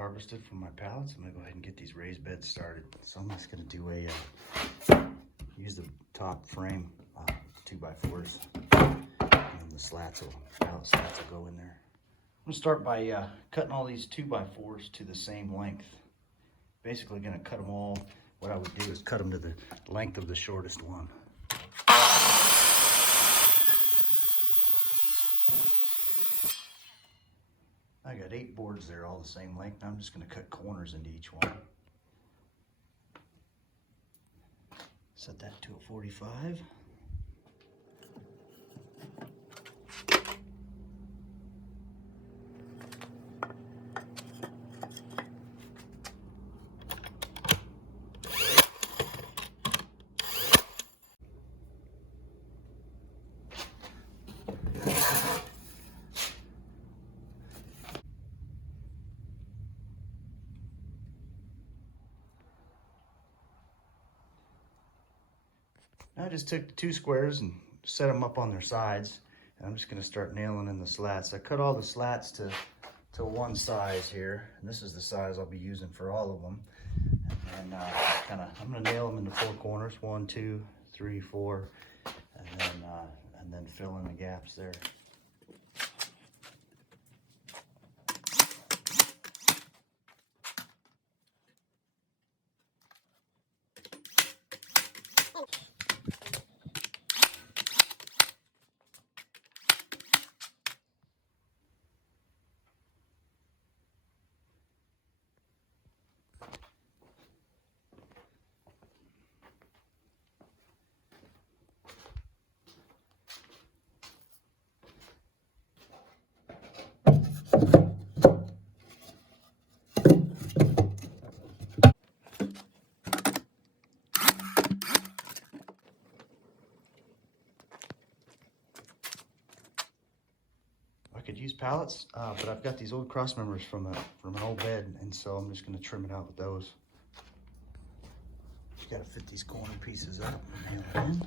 harvested from my pallets. I'm gonna go ahead and get these raised beds started. So I'm just gonna do use the top frame 2x4s, and then the pallet slats will go in there. I'm gonna start by cutting all these 2x4s to the same length. Basically gonna cut them all. What I would do is cut them to the length of the shortest one. I got 8 boards there, all the same length. I'm just going to cut corners into each one. Set that to a 45. I just took the 2 squares and set them up on their sides, and I'm just going to start nailing in the slats. I cut all the slats to one size here, and this is the size I'll be using for all of them. And I'm going to nail them into 4 corners, 1, 2, 3, 4, and then fill in the gaps there. I could use pallets, but I've got these old cross members from an old bed, and so I'm just going to trim it out with those. Just got to fit these corner pieces up and nail it in.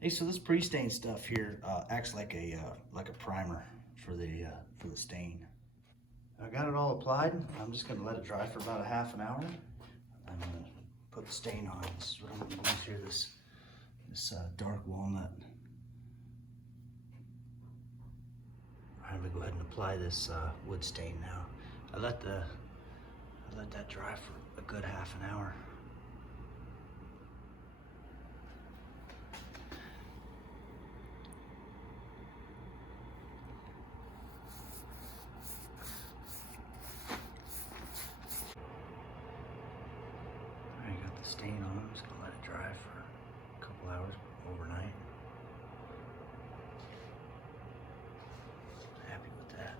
Hey, so this pre-stain stuff here acts like a primer for the stain. I got it all applied. I'm just going to let it dry for about a half an hour. I'm going to put the stain on. This is what I'm going to use here. This dark walnut. I'm going to go ahead and apply this wood stain now. I let that dry for a good half an hour. Stain on. I'm just gonna let it dry for a couple hours overnight. Happy with that.